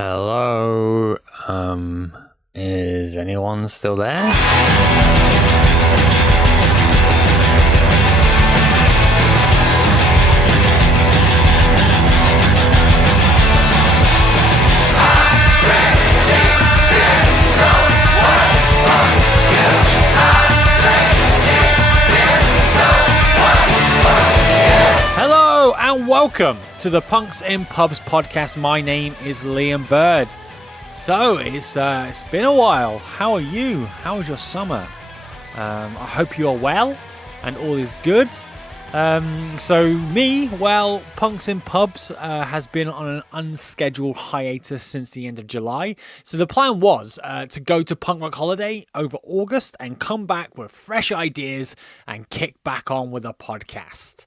Hello, is anyone still there? Hello and welcome to the Punks in Pubs podcast. My name is Liam Bird. So it's been a while. How are you? How was your summer? I hope you are well and all is good. Punks in Pubs has been on an unscheduled hiatus since the end of July. So the plan was to go to Punk Rock Holiday over August and come back with fresh ideas and kick back on with a podcast.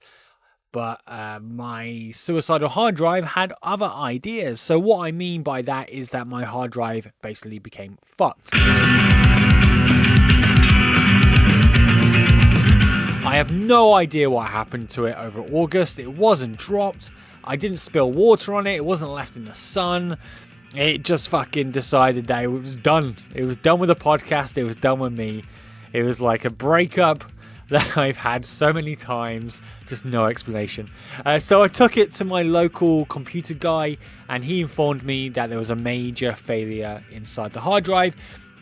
But my suicidal hard drive had other ideas. So what I mean by that is that my hard drive basically became fucked. I have no idea what happened to it over August. It wasn't dropped. I didn't spill water on it. It wasn't left in the sun. It just fucking decided that it was done. It was done with the podcast. It was done with me. It was like a breakup that I've had so many times, just no explanation. So I took it to my local computer guy and he informed me that there was a major failure inside the hard drive,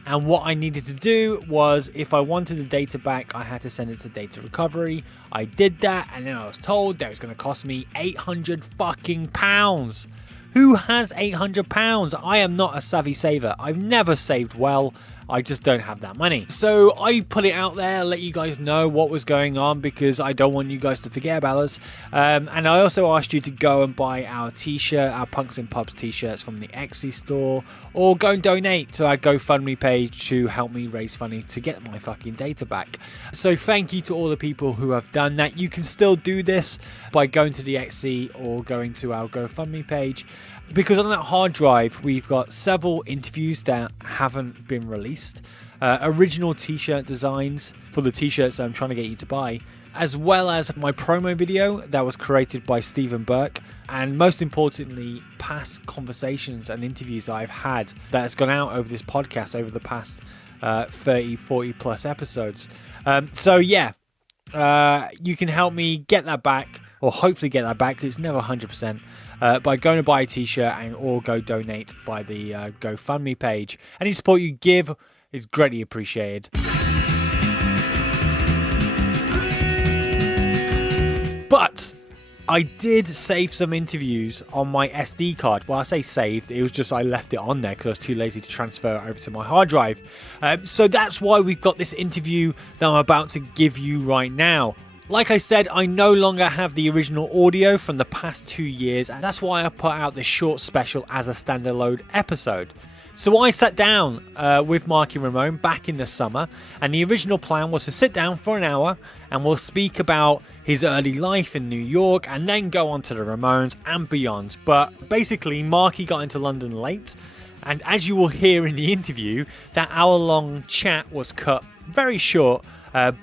and what I needed to do was, if I wanted the data back, I had to send it to data recovery. I did that, and then I was told that it was going to cost me £800 fucking pounds. Who has £800? I am not a savvy saver. I've never saved well. I just don't have that money. So I put it out there, let you guys know what was going on because I don't want you guys to forget about us. And I also asked you to go and buy our t-shirt, our Punks in Pubs t-shirts from the Etsy store, or go and donate to our GoFundMe page to help me raise money to get my fucking data back. So thank you to all the people who have done that. You can still do this by going to the Etsy or going to our GoFundMe page. Because on that hard drive, we've got several interviews that haven't been released, original t-shirt designs for the t-shirts that I'm trying to get you to buy, as well as my promo video that was created by Stephen Burke, and most importantly, past conversations and interviews that I've had that has gone out over this podcast over the past 30, 40 plus episodes. You can help me get that back, or hopefully get that back, because it's never 100%. By going to buy a t-shirt and or go donate by the GoFundMe page. Any support you give is greatly appreciated. But I did save some interviews on my SD card. Well, I say saved, it was just I left it on there because I was too lazy to transfer it over to my hard drive. So that's why we've got this interview that I'm about to give you right now. Like I said, I no longer have the original audio from the past 2 years, and that's why I put out this short special as a standalone episode. So I sat down with Marky Ramone back in the summer, and the original plan was to sit down for an hour and we'll speak about his early life in New York and then go on to the Ramones and beyond. But basically, Marky got into London late, and as you will hear in the interview, that hour-long chat was cut very short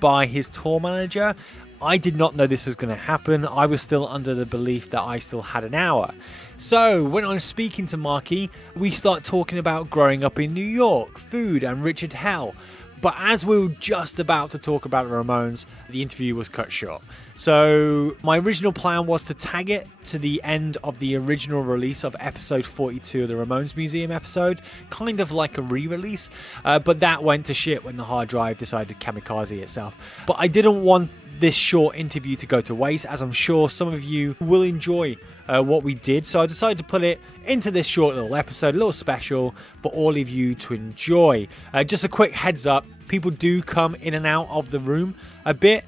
by his tour manager. I did not know this was going to happen. I was still under the belief that I still had an hour. So when I'm speaking to Marky, we start talking about growing up in New York, food, and Richard Hell. But as we were just about to talk about the Ramones, the interview was cut short. So my original plan was to tag it to the end of the original release of episode 42 of the Ramones Museum episode, kind of like a re-release. But that went to shit when the hard drive decided to kamikaze itself. But I didn't want this short interview to go to waste, as I'm sure some of you will enjoy what we did. So I decided to put it into this short little episode, a little special for all of you to enjoy. Just a quick heads up, people do come in and out of the room a bit,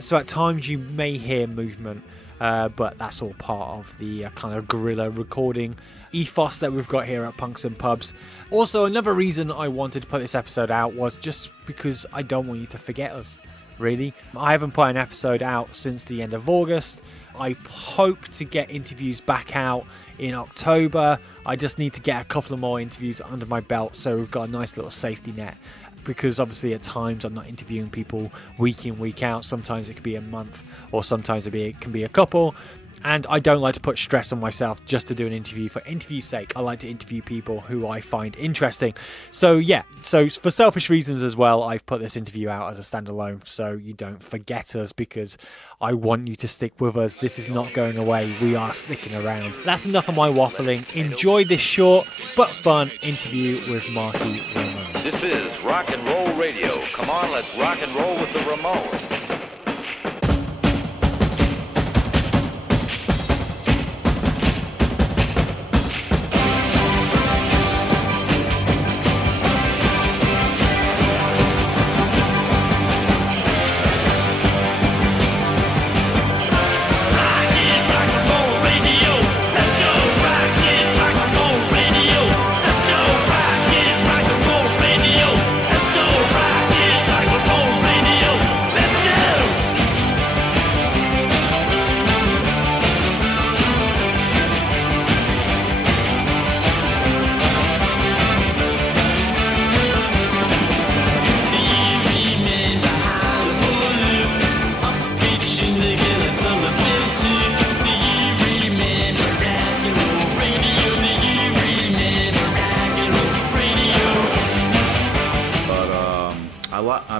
so at times you may hear movement, but that's all part of the kind of guerrilla recording ethos that we've got here at Punks and Pubs. Also, another reason I wanted to put this episode out was just because I don't want you to forget us. Really, I haven't put an episode out since the end of August. I hope to get interviews back out in October. I just need to get a couple of more interviews under my belt, so we've got a nice little safety net, because obviously at times I'm not interviewing people week in, week out. Sometimes it could be a month, or sometimes it can be a couple. And I don't like to put stress on myself just to do an interview for interview's sake. I like to interview people who I find interesting. So yeah, so for selfish reasons as well, I've put this interview out as a standalone so you don't forget us, because I want you to stick with us. This is not going away. We are sticking around. That's enough of my waffling. Enjoy this short but fun interview with Marky Ramone. This is Rock and Roll Radio. Come on, let's rock and roll with the Ramones.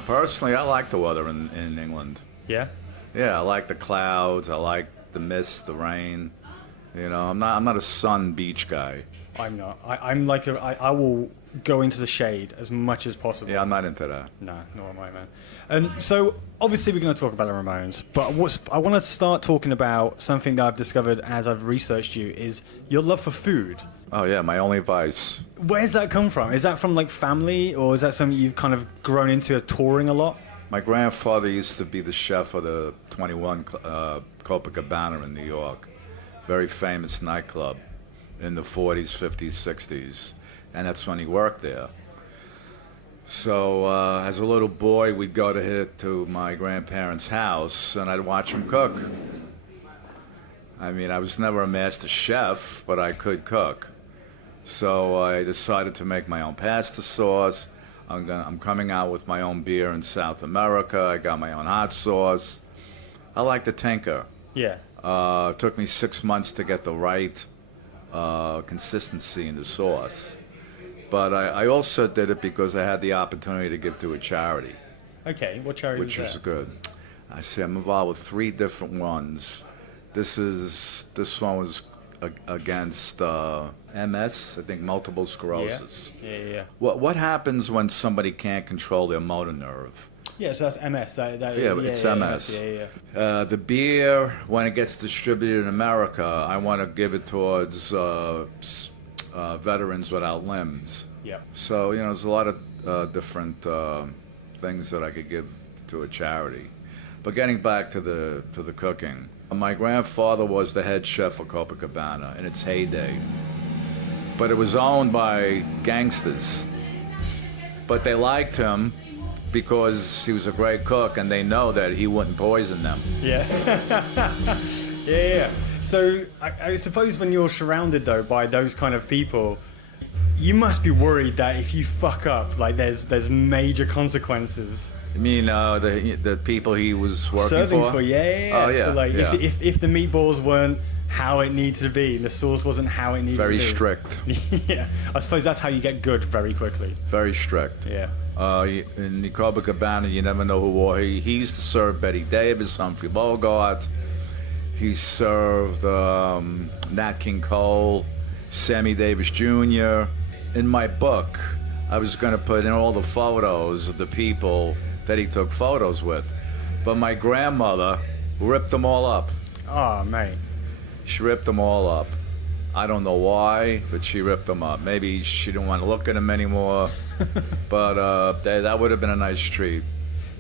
Personally, I like the weather in England. Yeah? Yeah, I like the clouds. I like the mist, the rain. You know, I'm not a sun beach guy. I'm not. I'm like I will go into the shade as much as possible. Yeah, I'm not into that. No, nor am I, man. And so obviously we're going to talk about the Ramones, but I want to start talking about something that I've discovered as I've researched you, is your love for food. Oh yeah, my only vice. Where's that come from? Is that from like family, or is that something you've kind of grown into touring a lot? My grandfather used to be the chef of the 21 Copacabana in New York. Very famous nightclub in the 40s, 50s, 60s. And that's when he worked there. So as a little boy, we'd go to my grandparents' house, and I'd watch him cook. I mean, I was never a master chef, but I could cook. So I decided to make my own pasta sauce. I'm coming out with my own beer in South America. I got my own hot sauce. I like to tinker. Yeah. It took me 6 months to get the right consistency in the sauce. But I also did it because I had the opportunity to give to a charity. Okay, what charity which was was good. I see I'm involved with 3 different ones. This one was against MS, I think multiple sclerosis. Yeah. What happens when somebody can't control their motor nerve? Yeah, so that's MS. It's MS. Yeah. The beer, when it gets distributed in America, I want to give it towards veterans without limbs. Yeah. So, you know, there's a lot of different things that I could give to a charity. But getting back to the cooking, my grandfather was the head chef of Copacabana in its heyday. But it was owned by gangsters. But they liked him because he was a great cook, and they know that he wouldn't poison them. Yeah. Yeah. So I suppose when you're surrounded, though, by those kind of people, you must be worried that if you fuck up, like there's major consequences. You mean the people he was working Serving for? Yeah. Oh, yeah. So like, yeah. if the meatballs weren't how it needed to be, the sauce wasn't how it needed to be. Very strict. Yeah. I suppose that's how you get good very quickly. Very strict. Yeah. In the Copacabana, you never know who wore. He used to serve Betty Davis, Humphrey Bogart. He served Nat King Cole, Sammy Davis Jr. In my book, I was going to put in all the photos of the people that he took photos with. But my grandmother ripped them all up. Oh, mate. She ripped them all up. I don't know why, but she ripped them up. Maybe she didn't want to look at them anymore. But that would have been a nice treat.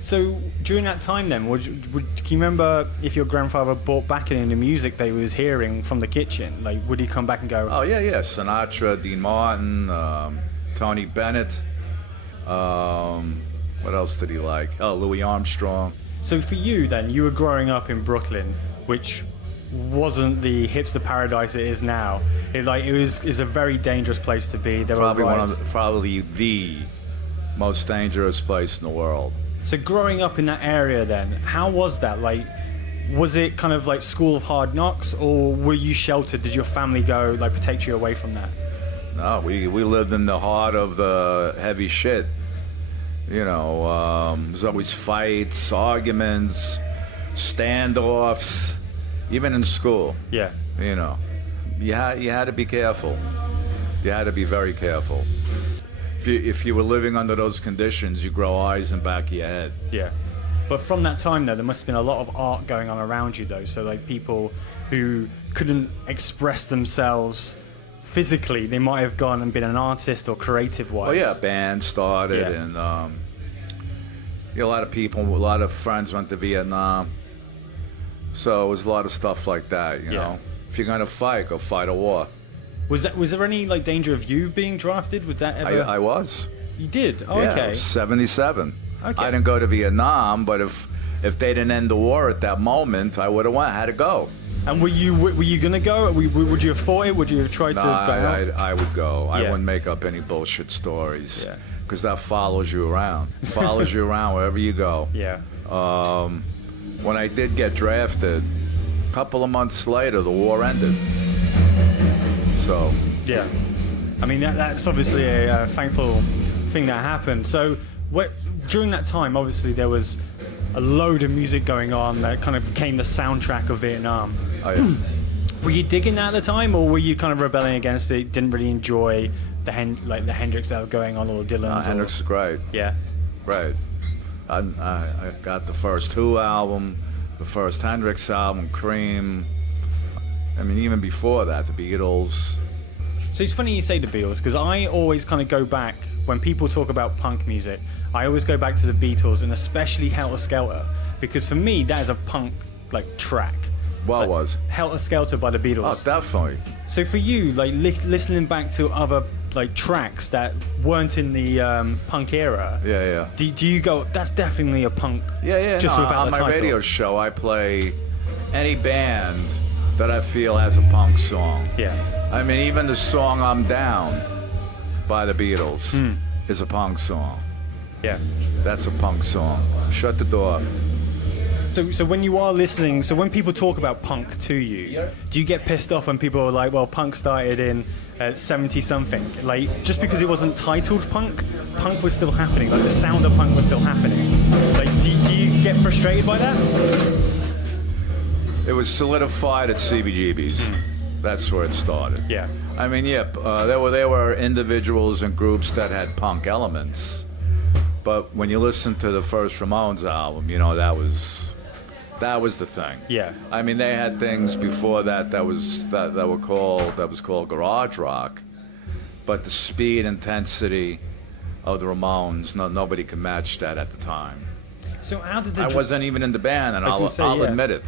So during that time then, can you remember if your grandfather brought back any of the music they was hearing from the kitchen? Like, would he come back and go... Oh, yeah. Sinatra, Dean Martin, Tony Bennett. What else did he like? Oh, Louis Armstrong. So for you then, you were growing up in Brooklyn, which wasn't the hipster paradise it is now. It was a very dangerous place to be. There Probably the most dangerous place in the world. So growing up in that area then, how was that? Like, Was it kind of like School of Hard Knocks, or were you sheltered? Did your family go like protect you away from that? No, we lived in the heart of the heavy shit. You know, there's always fights, arguments, standoffs, even in school. Yeah. You know, you had to be careful. You had to be very careful. If you were living under those conditions, you grow eyes in the back of your head. Yeah. But from that time, though, there must have been a lot of art going on around you, though. So, like, people who couldn't express themselves physically, they might have gone and been an artist or creative-wise. Oh, yeah, band started, Yeah. and a lot of people, a lot of friends went to Vietnam. So it was a lot of stuff like that, you know. If you're going to fight, go fight a war. Was there any, like, danger of you being drafted? Was that ever... I was. You did? Oh, Yeah, okay. I was 77. Okay. I didn't go to Vietnam, but if they didn't end the war at that moment, I would have went. I had to go. And were you gonna go? Would you have fought it? Would you have tried to have gone out? I would go. I Yeah. wouldn't make up any bullshit stories. Yeah. Because that follows you around. Follows you around wherever you go. Yeah. When I did get drafted, a couple of months later, the war ended. So, Yeah. I mean, that's obviously a thankful thing that happened. So, during that time, obviously, there was a load of music going on that kind of became the soundtrack of Vietnam. Were you digging that at the time, or were you kind of rebelling against it? Didn't really enjoy the Hendrix that were going on, or Dylan's? Hendrix is great. Yeah. Right. I got the first Who album, the first Hendrix album, Cream. I mean, even before that, the Beatles. So it's funny you say the Beatles, because I always kind of go back, when people talk about punk music, I always go back to the Beatles, and especially Helter Skelter, because for me, that is a punk, like, track. What Like, was? Helter Skelter by the Beatles. Oh, definitely. So for you, like, listening back to other, like, tracks that weren't in the punk era, Yeah. do you go, that's definitely a punk, Yeah. just no, without on the my title? radio show, I play any band that I feel has a punk song. Yeah. I mean, even the song "I'm Down" by the Beatles is a punk song. Yeah. That's a punk song. Shut the door. So when you are listening, so when people talk about punk to you, do you get pissed off when people are like, well, punk started in 70-something? Like, just because it wasn't titled punk was still happening. Like, the sound of punk was still happening. Like, do you get frustrated by that? It was solidified at CBGB's. That's where it started. Yeah. I mean, there were individuals and groups that had punk elements, but when you listen to the first Ramones album, you know that was the thing. Yeah. I mean, they had things before that was called garage rock, but the speed, intensity of the Ramones, nobody could match that at the time. So how did I wasn't even in the band, and I'll admit it.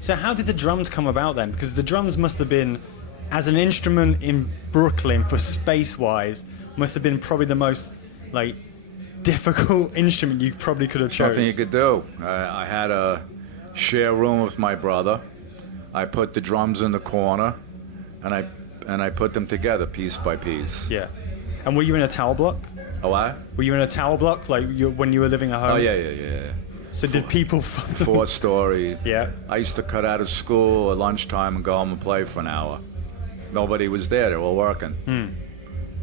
So how did the drums come about then? Because the drums must have been, as an instrument in Brooklyn for space-wise, must have been probably the most, like, difficult instrument you probably could have chosen. Nothing you could do. I had a share room with my brother. I put the drums in the corner, and I put them together piece by piece. Yeah. And were you in a tower block? Oh, what? Were you in a tower block, like when you were living at home? Oh, yeah. So did people... 4-story. Yeah. I used to cut out of school at lunchtime and go home and play for an hour. Nobody was there. They were working.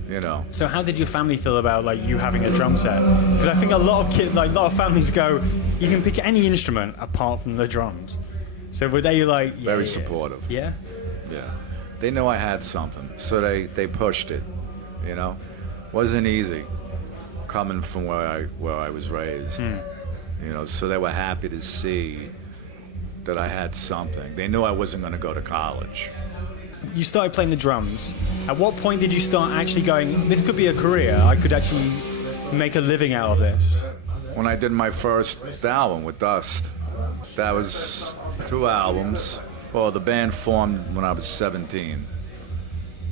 You know. So how did your family feel about, like, you having a drum set? Because I think a lot of kids, like, a lot of families go, you can pick any instrument apart from the drums. So were they like... Very supportive. Yeah? Yeah. They knew I had something, so they pushed it, you know. Wasn't easy coming from where I was raised. You know, so they were happy to see that I had something. They knew I wasn't going to go to college. You started playing the drums. At what point did you start actually going, this could be a career, I could actually make a living out of this? When I did my first album with Dust, that was 2 albums. Well, the band formed when I was 17.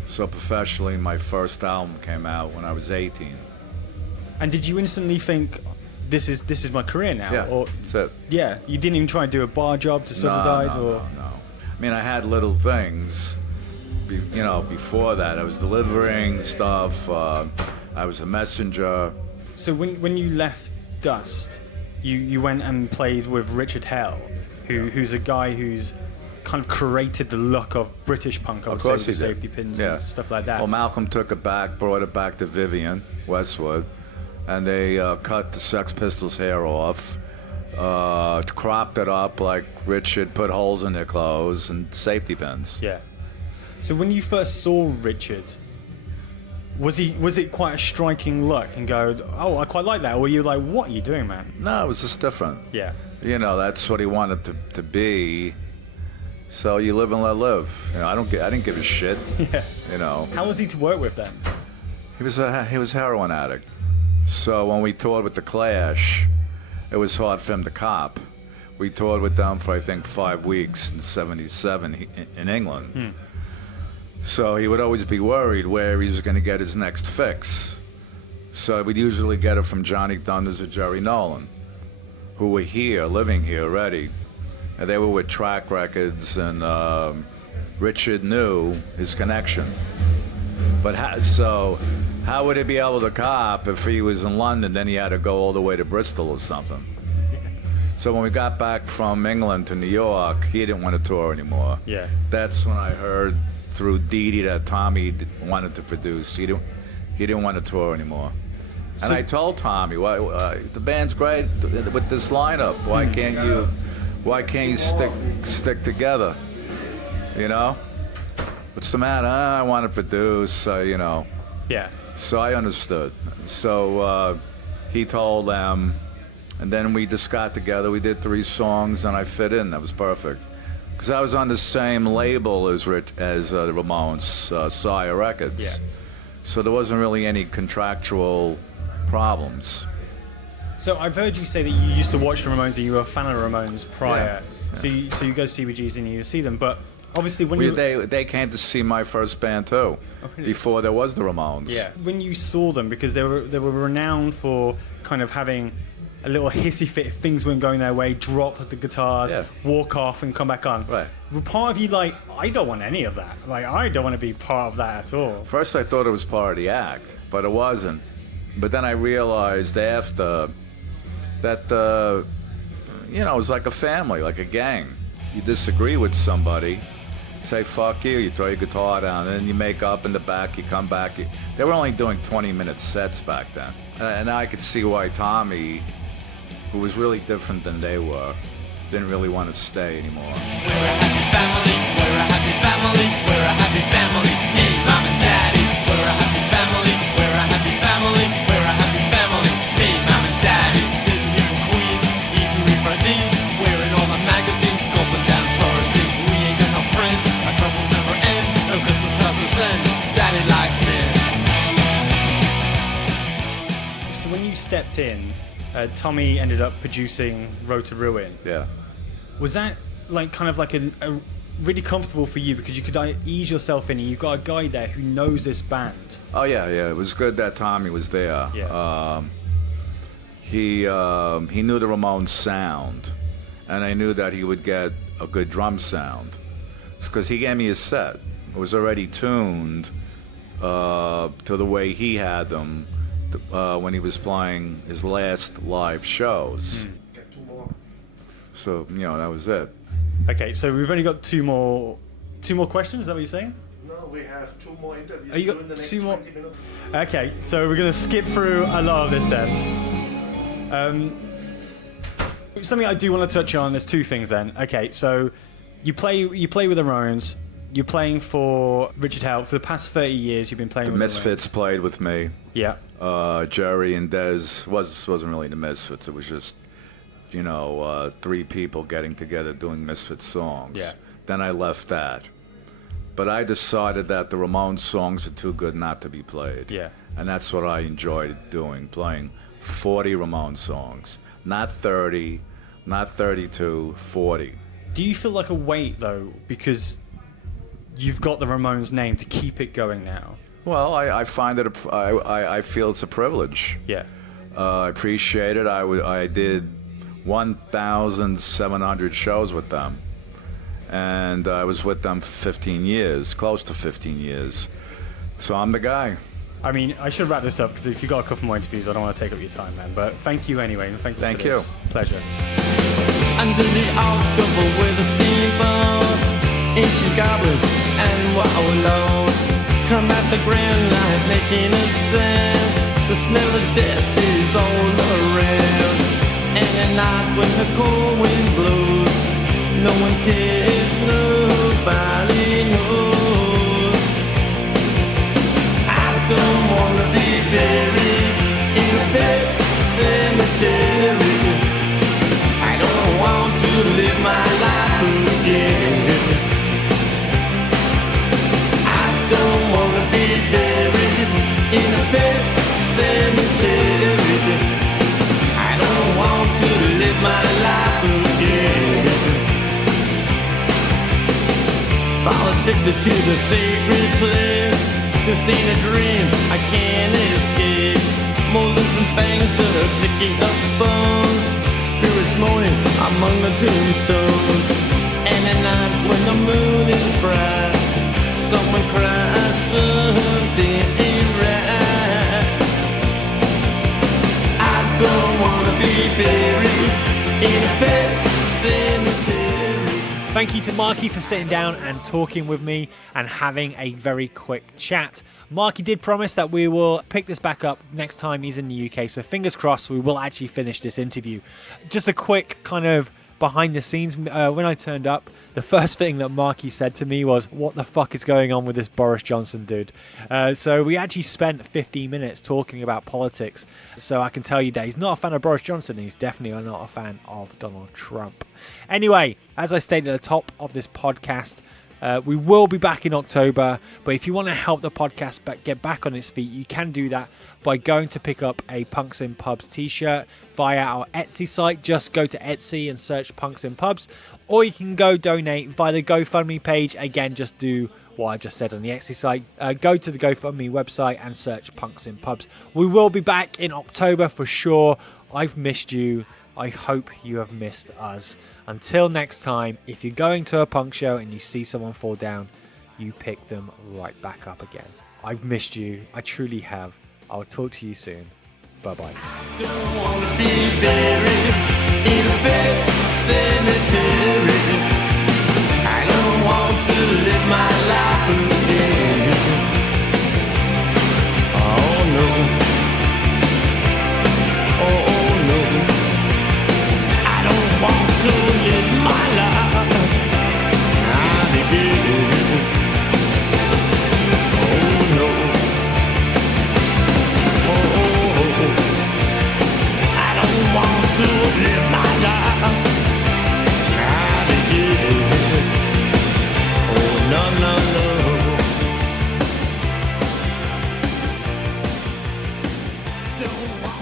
So professionally, my first album came out when I was 18. And did you instantly think, this is my career now? Yeah, Or, that's it. yeah, you didn't even try and do a bar job to subsidize? No. I mean, I had little things. You know, before that, I was delivering stuff. I was a messenger. So when you left Dust, you went and played with Richard Hell, who's a guy who's kind of created the look of British punk, I would say, with the safety pins and stuff like that. Well, Malcolm took it back, brought it back to Vivian Westwood, and they cut the Sex Pistols' hair off, cropped it up like Richard, put holes in their clothes, and safety pins. Yeah. So when you first saw Richard, was it quite a striking look and go, oh, I quite like that? Or were you like, what are you doing, man? No, it was just different. Yeah. You know, that's what he wanted to be. So you live and let live. You know, I didn't give a shit. Yeah. You know. How was he to work with then? He was a heroin addict. So when we toured with the Clash, it was hard for him to cop. We toured with them for I think 5 weeks in '77 in England. So he would always be worried where he was going to get his next fix. So we'd usually get it from Johnny Thunders or Jerry Nolan, who were here, living here already. And they were with Track Records, and Richard knew his connection. But how would he be able to cop if he was in London, then he had to go all the way to Bristol or something? So when we got back from England to New York, he didn't want to tour anymore. Yeah. That's when I heard through Dee Dee that Tommy wanted to produce. He didn't want to tour anymore. And I told Tommy, the band's great with this lineup. Why can't you stick together? You know? What's the matter? I want to produce, you know. Yeah. So I understood. So he told them, and then we just got together. We did 3 songs, and I fit in. That was perfect. Because I was on the same label as the Ramones, Sire Records. Yeah. So there wasn't really any contractual problems. So I've heard you say that you used to watch the Ramones and you were a fan of the Ramones prior. Yeah. So you go to CBGBs and you see them, but obviously when they came to see my first band too, before there was the Ramones. Yeah. When you saw them, because they were renowned for kind of having a little hissy fit if things weren't going their way, drop the guitars, walk off and come back on. Right. Were part of you like, I don't want any of that. Like, I don't want to be part of that at all. First I thought it was part of the act, but it wasn't. But then I realized after that, you know, it was like a family, like a gang. You disagree with somebody, say fuck you throw your guitar down, and then you make up in the back, you come back. They were only doing 20-minute sets back then. And I could see why Tommy, who was really different than they were, didn't really want to stay anymore. We're a happy family, we're a happy family, we're a happy family, me, mom and daddy. We're a happy family, we're a happy family, we're a happy family, me, mom and daddy. Sitting here in Queens, eating refrains, wearing all the magazines, gulping down Pharisees. We ain't got no friends, our troubles never end, no Christmas cousins end, daddy likes me. So when you stepped in, Tommy ended up producing Road to Ruin. Yeah. Was that like kind of like a really comfortable for you because you could ease yourself in and you've got a guy there who knows this band? Oh yeah. It was good that Tommy was there. Yeah. He knew the Ramones sound, and I knew that he would get a good drum sound, because he gave me his set. It was already tuned to the way he had them when he was playing his last live shows. So, you know, that was it. Okay, so we've only got two more questions. Is that what you're saying? No, we have 2 more interviews. Oh, you got in the next 2 more? 20 minutes. Okay, so we're going to skip through a lot of this then. Something I do want to touch on, there's 2 things then. Okay, so you play with the Ramones. You're playing for Richard Hell. For the past 30 years, you've been playing The with Misfits played with me. Yeah. Jerry and Dez wasn't really the Misfits. It was just, you know, 3 people getting together doing Misfits songs. Yeah. Then I left that. But I decided that the Ramones songs are too good not to be played. Yeah. And that's what I enjoyed doing, playing 40 Ramones songs. Not 30, not 32, 40. Do you feel like a weight, though, because you've got the Ramones name to keep it going now? Well, I find it, I feel it's a privilege. Yeah. I appreciate it. I did 1,700 shows with them. And I was with them for 15 years, close to 15 years. So I'm the guy. I mean, I should wrap this up because if you've got a couple more interviews, I don't want to take up your time, man. But thank you anyway. And thank you. Pleasure. Under the October with the steamboats, ancient goblins and wallows come at the grand light making a sound. The smell of death is all around. And at night when the cold wind blows, no one cares, nobody knows. I don't wanna be buried in a pet cemetery. I don't want to live my life again. I don't wanna be buried in a pet cemetery. I don't want to live my life again. Fall addicted to the sacred place. This ain't a dream, I can't escape. Molars and fangs that are picking up bones. Spirits moaning among the tombstones. And at night when the moon is bright, someone cries something ain't right. I don't wanna be buried in a pet cemetery. Thank you to Marky for sitting down and talking with me and having a very quick chat. Marky did promise that we will pick this back up next time he's in the UK, so fingers crossed we will actually finish this interview. Just a quick kind of behind the scenes, when I turned up, the first thing that Marky said to me was, what the fuck is going on with this Boris Johnson dude? So we actually spent 15 minutes talking about politics, so I can tell you that he's not a fan of Boris Johnson, and he's definitely not a fan of Donald Trump. Anyway, as I stated at the top of this podcast, we will be back in October, but if you want to help the podcast get back on its feet, you can do that by going to pick up a Punks in Pubs t-shirt via our Etsy site. Just go to Etsy and search Punks in Pubs, or you can go donate via the GoFundMe page. Again, just do what I just said on the Etsy site. Go to the GoFundMe website and search Punks in Pubs. We will be back in October for sure. I've missed you. I hope you have missed us. Until next time, if you're going to a punk show and you see someone fall down, you pick them right back up again. I've missed you. I truly have. I'll talk to you soon. Bye-bye. Don't wanna be buried in a pet cemetery. I don't want to live my life again. Oh no. Oh no. I don't want to live my life again. Oh no. I don't want to live my life again. Oh no no no. Don't want